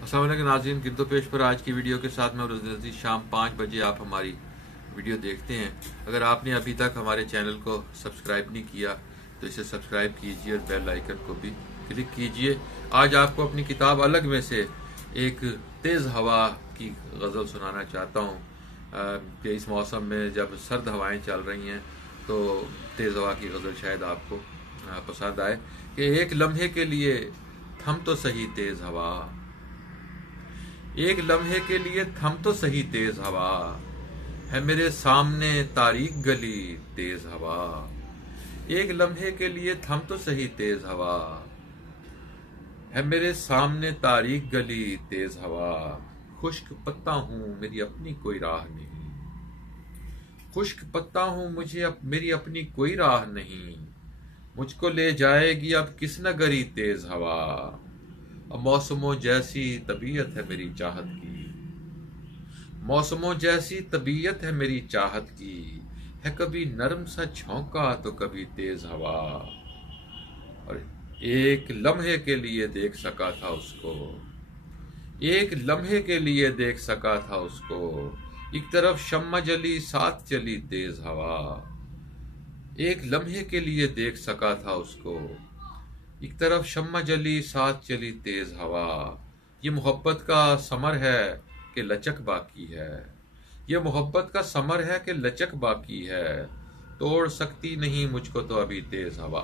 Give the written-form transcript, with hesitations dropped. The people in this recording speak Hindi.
अस्सलाम वालेकुम नाज़रीन, गिरदो पेश पर आज की वीडियो के साथ मैं रोज़ शाम 5 बजे आप हमारी वीडियो देखते हैं। अगर आपने अभी तक हमारे चैनल को सब्सक्राइब नहीं किया तो इसे सब्सक्राइब कीजिए और बेल आइकन को भी क्लिक कीजिए। आज आपको अपनी किताब अलग में से एक तेज़ हवा की गज़ल सुनाना चाहता हूँ कि इस मौसम में जब सर्द हवाएं चल रही हैं तो तेज़ हवा की गज़ल शायद आपको पसंद आए। कि एक लम्हे के लिए थम तो सही तेज़ हवा, एक लम्हे के लिए थम तो सही तेज हवा, है मेरे सामने तारीक गली तेज हवा। एक लम्हे के लिए थम तो सही तेज हवा, है मेरे सामने तारीक गली तेज हवा। खुश्क पत्ता हूँ मेरी अपनी कोई राह नहीं, खुश्क पत्ता हूँ मेरी अपनी कोई राह नहीं। मुझको ले जाएगी अब किस नगरी तेज हवा, अब मौसमों जैसी तबीयत है मेरी चाहत की, मौसमों जैसी तबीयत है मेरी चाहत की। है कभी नरम सा झोंका तो कभी तेज हवा, और एक लम्हे के लिए देख सका था उसको, एक लम्हे के लिए देख सका था उसको। एक तरफ शम्मा जली साथ चली तेज हवा, एक लम्हे के लिए देख सका था उसको। एक तरफ शम्मा जली साथ चली तेज हवा। ये मोहब्बत का समर है कि लचक बाकी है, ये मोहब्बत का समर है कि लचक बाकी है। तोड़ सकती नहीं मुझको तो अभी तेज हवा।